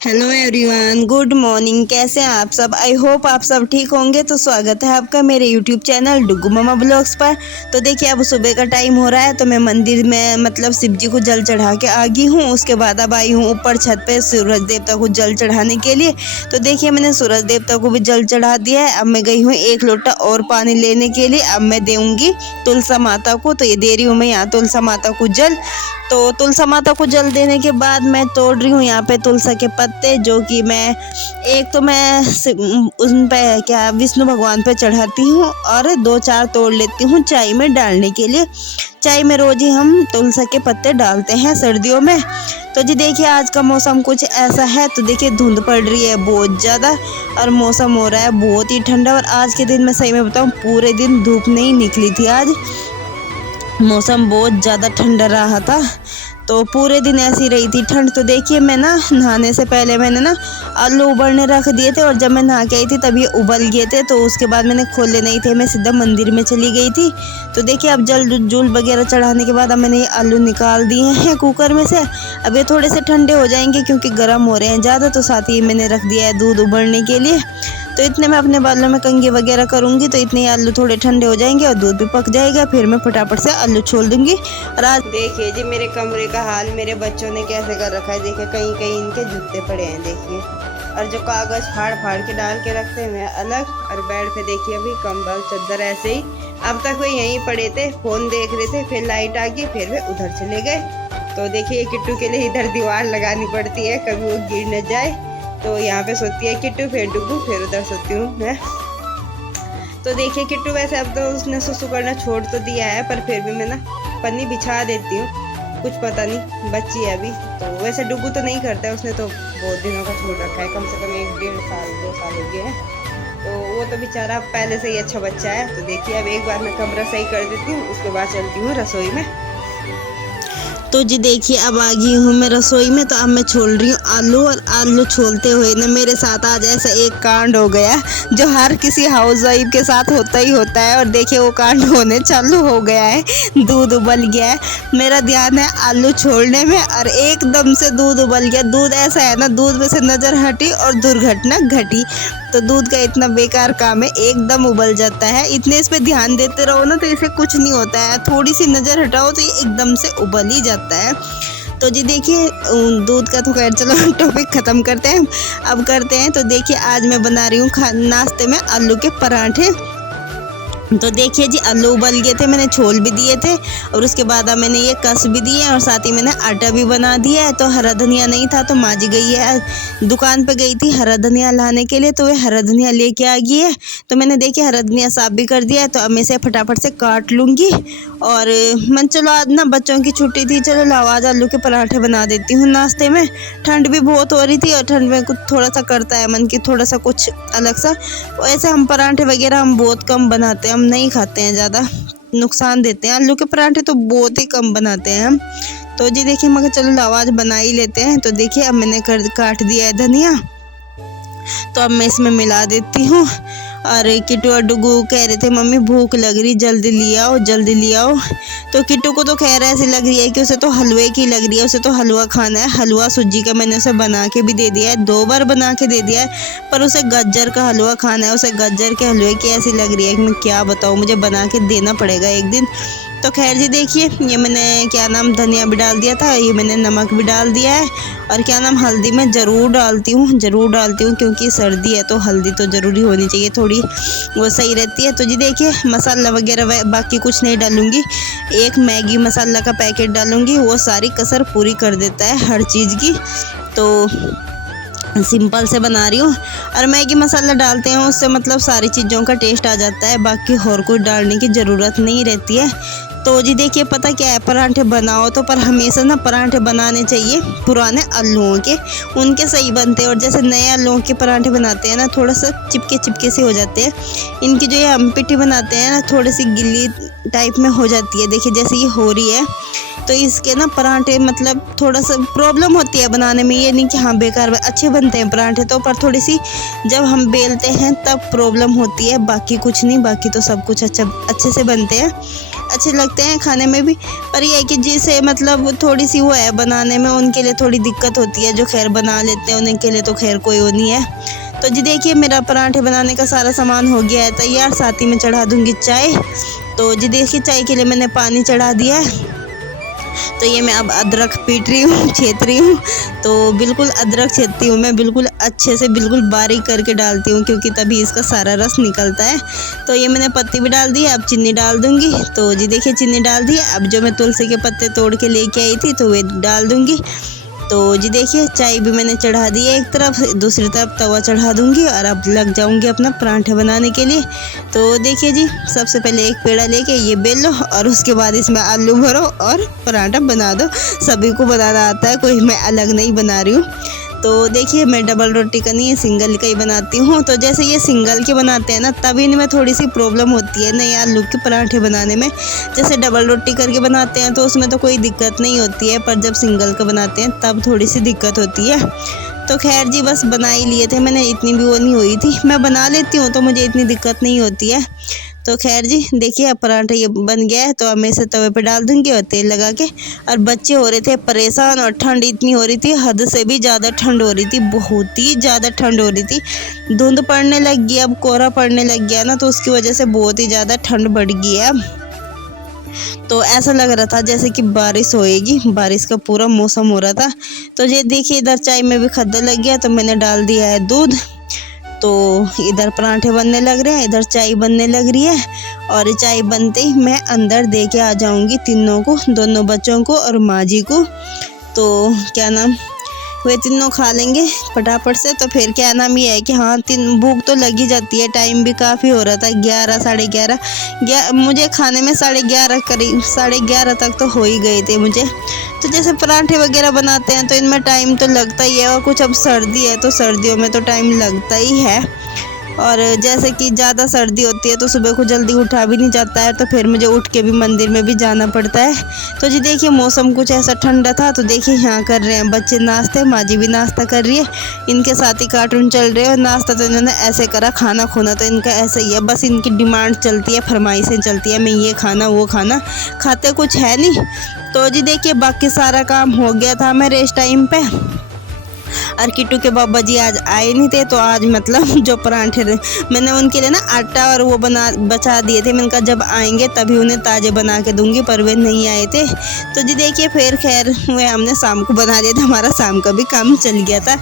Hello everyone, good morning. कैसे हैं आप सब? आई होप आप सब ठीक होंगे। तो स्वागत है आपका मेरे यूट्यूब चैनल डुगू मम्मा ब्लॉग्स पर। तो देखिए अब सुबह का टाइम हो रहा है, तो मैं मंदिर में मतलब शिव जी को जल चढ़ा के आ गई हूँ। उसके बाद अब आई हूँ ऊपर छत पे सूरज देवता को जल चढ़ाने के लिए। तो देखिए मैंने सूरज देवता को भी जल चढ़ा दिया है। अब मैं गई हूँ एक लोटा और पानी लेने के लिए। अब मैं दूंगी तुलसा माता को। तो ये दे रही हूँ मैं यहाँ तुलसा माता को जल। तो तुलसा माता को जल देने के बाद मैं तोड़ रही हूँ यहाँ पे तुलसा के पत्ते, जो कि मैं उन पे क्या विष्णु भगवान पे चढ़ाती हूँ और 2-4 तोड़ लेती हूँ चाय में डालने के लिए। चाय में रोज ही हम तुलसा के पत्ते डालते हैं सर्दियों में। तो जी देखिए आज का मौसम कुछ ऐसा है। तो देखिए धुंध पड़ रही है बहुत ज़्यादा और मौसम हो रहा है बहुत ही ठंडा। और आज के दिन मैं सही में बताऊँ पूरे दिन धूप नहीं निकली थी। आज मौसम बहुत ज़्यादा ठंडा रहा था, तो पूरे दिन ऐसी रही थी ठंड। तो देखिए मैं ना नहाने से पहले मैंने ना आलू उबलने रख दिए थे, और जब मैं नहा के आई थी तब ये उबल गए थे। तो उसके बाद मैंने खोले नहीं थे, मैं सीधा मंदिर में चली गई थी। तो देखिए अब जल जूल वगैरह चढ़ाने के बाद अब मैंने ये आलू निकाल दिए हैं कुकर में से। अब ये थोड़े से ठंडे हो जाएंगे क्योंकि गर्म हो रहे हैं ज़्यादा। तो साथ ही मैंने रख दिया है दूध उबलने के लिए। तो इतने मैं अपने बालों में कंघी वगैरह करूँगी, तो इतने आलू थोड़े ठंडे हो जाएंगे और दूध भी पक जाएगा। फिर मैं फटाफट से आलू छोड़ दूँगी। और आज देखिए जी मेरे कमरे का हाल मेरे बच्चों ने कैसे कर रखा है। देखिए कहीं कहीं इनके जूते पड़े हैं देखिए, और जो कागज़ फाड़ फाड़ के डाल के रखते हैं अलग। और बेड पे देखिए अभी कंबल चादर ऐसे ही अब तक वे यहीं पड़े थे, फ़ोन देख रहे थे। फिर लाइट आ गई, फिर वे उधर चले गए। तो देखिए किट्टू के लिए इधर दीवार लगानी पड़ती है, कभी वो गिर न जाए। तो यहाँ पे सोती है किट्टू, फिर डुगू, फिर उधर सोती हूँ मैं। तो देखिए किट्टू वैसे अब तो उसने सुसु करना छोड़ तो दिया है, पर फिर भी मैं ना पन्नी बिछा देती हूँ। कुछ पता नहीं बच्ची है अभी। तो वैसे डुगू तो नहीं करता है, उसने तो बहुत दिनों का छोड़ रखा है, कम से कम 1-1.5 साल 2 साल हो गए हैं। तो वो तो बेचारा पहले से ही अच्छा बच्चा है। तो देखिए अब एक बार मैं कमरा सही कर देती हूँ, उसके बाद चलती हूँ रसोई में। तो जी देखिए अब आ गई हूँ मैं रसोई में। तो अब मैं छोल रही हूँ आलू, और आलू छोलते हुए ना मेरे साथ आज ऐसा एक कांड हो गया जो हर किसी हाउस वाइफ के साथ होता ही होता है। और देखिए वो कांड होने चालू हो गया है, दूध उबल गया है। मेरा ध्यान है आलू छोड़ने में और एकदम से दूध उबल गया। दूध ऐसा है ना, दूध में से नज़र हटी और दुर्घटना घटी। तो दूध का इतना बेकार काम है, एकदम उबल जाता है। इतने इस पे ध्यान देते रहो ना तो इसे कुछ नहीं होता है, थोड़ी सी नज़र हटाओ तो ये एकदम से उबल ही जाता है। तो जी देखिए दूध का तो खैर चलो टॉपिक ख़त्म करते हैं, अब करते हैं। तो देखिए आज मैं बना रही हूँ नाश्ते में आलू के पराठे। तो देखिए जी आलू उबल गए थे, मैंने छोल भी दिए थे और उसके बाद अब मैंने ये कस भी दिए और साथ ही मैंने आटा भी बना दिया है। तो हरा धनिया नहीं था तो माँ जी गई है दुकान पे गई थी हरा धनिया लाने के लिए, तो वे हरा धनिया लेके आ गई है। तो मैंने देखिए हरा धनिया साफ भी कर दिया है। तो अब मैं इसे फटाफट से काट लूँगी। और मैं चलो आज ना बच्चों की छुट्टी थी, चलो लाओ आज आलू के पराठे बना देती हूँ नाश्ते में। ठंड भी बहुत हो रही थी और ठंड में कुछ थोड़ा सा करता है मन की थोड़ा सा कुछ अलग सा। वैसे हम पराठे वगैरह हम बहुत कम बनाते हैं, हम नहीं खाते हैं ज़्यादा, नुकसान देते हैं। आलू के पराठे तो बहुत ही कम बनाते हैं हम। तो जी देखिए मगर चलो लाओ आज बना ही लेते हैं। तो देखिए अब मैंने काट दिया है धनिया, तो अब मैं इसमें मिला देती हूँ। और किट्टू और डुगू कह रहे थे मम्मी भूख लग रही, जल्दी ले आओ जल्दी ले आओ। तो किट्टू को तो खैर ऐसी लग रही है कि उसे तो हलवे की लग रही है, उसे तो हलवा खाना है। हलवा सूजी का मैंने उसे बना के भी दे दिया है, 2 बार बना के दे दिया है, पर उसे गाजर का हलवा खाना है। उसे गाजर के हलवे की ऐसी लग रही है कि मैं क्या बताऊँ, मुझे बना के देना पड़ेगा एक दिन। तो खैर जी देखिए ये मैंने क्या नाम धनिया भी डाल दिया था, ये मैंने नमक भी डाल दिया है। और क्या नाम हल्दी मैं ज़रूर डालती हूँ क्योंकि सर्दी है तो हल्दी तो ज़रूरी होनी चाहिए, थोड़ी वो सही रहती है। तो जी देखिए मसाला वगैरह बाकी कुछ नहीं डालूँगी, एक मैगी मसाला का पैकेट डालूँगी, वो सारी कसर पूरी कर देता है हर चीज़ की। तो सिंपल से बना रही हूँ। और मैगी मसाला डालते हैं उससे मतलब सारी चीज़ों का टेस्ट आ जाता है, बाकी और कुछ डालने की ज़रूरत नहीं रहती है। तो जी देखिए पता क्या है, पराठे बनाओ तो पर हमेशा ना पराठे बनाने चाहिए पुराने आलूओं के, उनके सही बनते हैं। और जैसे नए आलूओं के पराठे बनाते हैं ना थोड़ा सा चिपके से हो जाते हैं। इनकी जो ये हम पिट्ठी बनाते हैं ना थोड़ी सी गिल्ली टाइप में हो जाती है, देखिए जैसे ये हो रही है। तो इसके ना पराठे मतलब थोड़ा सा प्रॉब्लम होती है बनाने में, ये नहीं कि हाँ बेकार अच्छे बनते हैं पराठे तो, पर थोड़ी सी जब हम बेलते हैं तब प्रॉब्लम होती है, बाकी कुछ नहीं, बाकी तो सब कुछ अच्छे से बनते हैं। अच्छे लगते हैं खाने में भी। पर ये है कि जिसे मतलब थोड़ी सी वो है बनाने में, उनके लिए थोड़ी दिक्कत होती है। जो खैर बना लेते हैं उनके लिए तो खैर कोई वो नहीं है। तो जी देखिए मेरा पराठे बनाने का सारा सामान हो गया है तैयार। साथ ही में चढ़ा दूँगी चाय। तो जी देखिए चाय के लिए मैंने पानी चढ़ा दिया है। तो ये मैं अब अदरक पीट रही हूँ, छेद रही हूँ। तो बिल्कुल अदरक छेदती हूँ मैं, बिल्कुल अच्छे से बिल्कुल बारीक करके डालती हूँ, क्योंकि तभी इसका सारा रस निकलता है। तो ये मैंने पत्ती भी डाल दी है, अब चीनी डाल दूँगी। तो जी देखिए चीनी डाल दी है। अब जो मैं तुलसी के पत्ते तोड़ के लेके आई थी तो वे डाल दूँगी। तो जी देखिए चाय भी मैंने चढ़ा दी है एक तरफ, दूसरी तरफ तवा चढ़ा दूँगी और अब लग जाऊँगी अपना पराठे बनाने के लिए। तो देखिए जी सबसे पहले एक पेड़ा लेके ये बेल लो और उसके बाद इसमें आलू भरो और पराठा बना दो। सभी को बनाना आता है, कोई मैं अलग नहीं बना रही हूँ। तो देखिए मैं डबल रोटी का नहीं, सिंगल का ही बनाती हूँ। तो जैसे ये सिंगल के बनाते हैं ना, तभी इनमें थोड़ी सी प्रॉब्लम होती है नए आलू के पराठे बनाने में। जैसे डबल रोटी करके बनाते हैं तो उसमें तो कोई दिक्कत नहीं होती है, पर जब सिंगल का बनाते हैं तब थोड़ी सी दिक्कत होती है। तो खैर जी बस बना ही लिए थे मैंने, इतनी भी वो नहीं हुई थी। मैं बना लेती हूँ तो मुझे इतनी दिक्कत नहीं होती है। तो खैर जी देखिए अब पराठा ये बन गया है। तो अब मैं इसे तवे पे डाल दूँगी और तेल लगा के। और बच्चे हो रहे थे परेशान, और ठंड इतनी हो रही थी, हद से भी ज़्यादा ठंड हो रही थी, बहुत ही ज़्यादा ठंड हो रही थी। धुंध पड़ने लग गई, अब कोहरा पड़ने लग गया ना, तो उसकी वजह से बहुत ही ज़्यादा ठंड बढ़ गई है अब। तो ऐसा लग रहा था जैसे कि बारिश होएगी, बारिश का पूरा मौसम हो रहा था। तो ये देखिए इधर चाय में भी खद्दा लग गया, तो मैंने डाल दिया है दूध। तो इधर पराठे बनने लग रहे हैं, इधर चाय बनने लग रही है। और चाय बनते ही मैं अंदर दे के आ जाऊंगी तीनों को, दोनों बच्चों को और माँ जी को। तो क्या नाम, वे तीनों खा लेंगे फटाफट से। तो फिर क्या नाम ये है कि हाँ भूख तो लगी जाती है। टाइम भी काफ़ी हो रहा था, 11 साढ़े 11 मुझे खाने में 11:30 करीब, 11:30 तक तो हो ही गए थे मुझे। तो जैसे पराठे वगैरह बनाते हैं तो इनमें टाइम तो लगता ही है, और कुछ अब सर्दी है तो सर्दियों में तो टाइम लगता ही है। और जैसे कि ज़्यादा सर्दी होती है तो सुबह को जल्दी उठा भी नहीं जाता है, तो फिर मुझे उठ के भी मंदिर में भी जाना पड़ता है। तो जी देखिए मौसम कुछ ऐसा ठंडा था। तो देखिए यहाँ कर रहे हैं बच्चे नाश्ते, माँ जी भी नाश्ता कर रही है, इनके साथ ही कार्टून चल रहे हैं। और नाश्ता तो इन्होंने ऐसे करा, खाना खोना तो इनका ऐसा ही है, बस इनकी डिमांड चलती है, फरमाइशें चलती है, मैं ये खाना वो खाना, खाते कुछ है नहीं। तो जी देखिए बाकी सारा काम हो गया था मैं रेस्ट टाइम पे। और किट्टू के बाबा जी आज आए नहीं थे, तो आज मतलब जो पराठे मैंने उनके लिए ना आटा और वो बचा दिए थे। मैंने कहा जब आएंगे तभी उन्हें ताज़े बना के दूंगी, पर वे नहीं आए थे। तो जी देखिए फिर खैर वे हमने शाम को बना लिया था, हमारा शाम का भी काम चल गया था।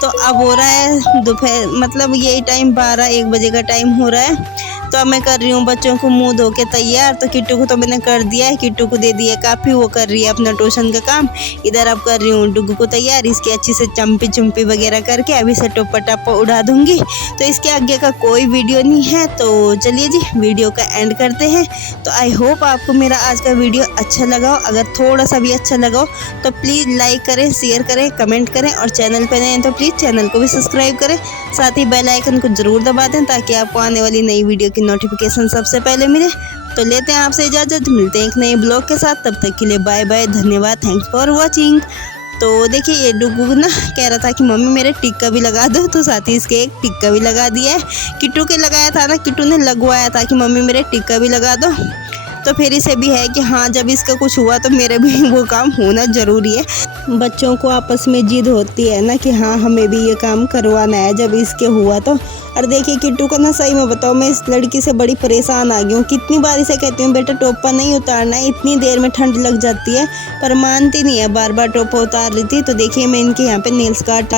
तो अब हो रहा है दोपहर, मतलब यही टाइम 12-1 बजे का टाइम हो रहा है। तो अब मैं कर रही हूँ बच्चों को मुंह धो के तैयार। तो किट्टू को तो मैंने कर दिया है, किट्टू को दे दिया काफ़ी, वो कर रही है अपना ट्यूशन का काम। इधर अब कर रही हूँ डुग्गू को तैयार, इसकी अच्छी से चम्पी वगैरह करके अभी से टोपा टापा उड़ा दूँगी। तो इसके आगे का कोई वीडियो नहीं है। तो चलिए जी वीडियो का एंड करते हैं। तो आई होप आपको मेरा आज का वीडियो अच्छा लगा हो। अगर थोड़ा सा भी अच्छा लगा हो तो प्लीज़ लाइक करें, शेयर करें, कमेंट करें, और चैनल पर नए हैं तो प्लीज़ चैनल को भी सब्सक्राइब करें। साथ ही बेल आइकन को ज़रूर दबा दें ताकि आपको आने वाली नई वीडियो की नोटिफिकेशन सबसे पहले मिले। तो लेते हैं आपसे इजाज़त, मिलते हैं एक नए ब्लॉग के साथ। तब तक के लिए बाय बाय, धन्यवाद, थैंक्स फॉर वॉचिंग। तो देखिए ये डुग्गू ना कह रहा था कि मम्मी मेरे टिक्का भी लगा दो, तो साथ ही इसके एक टिक्का भी लगा दिया है। किट्टू के लगाया था ना, किट्टू ने लगवाया था कि मम्मी मेरे टिक्का भी लगा दो। तो फिर इसे भी है कि हाँ जब इसका कुछ हुआ तो मेरे भी वो काम होना ज़रूरी है। बच्चों को आपस में जिद होती है ना कि हाँ हमें भी ये काम करवाना है, जब इसके हुआ तो। और देखिए किट्टू को ना सही में बताओ, मैं इस लड़की से बड़ी परेशान आ गई हूँ। कितनी बार इसे कहती हूँ बेटा टोपा नहीं उतारना है, इतनी देर में ठंड लग जाती है, पर मानती नहीं है, बार बार टोपा उतार रही थी। तो देखिए मैं इनके यहाँ पे नेल्स काट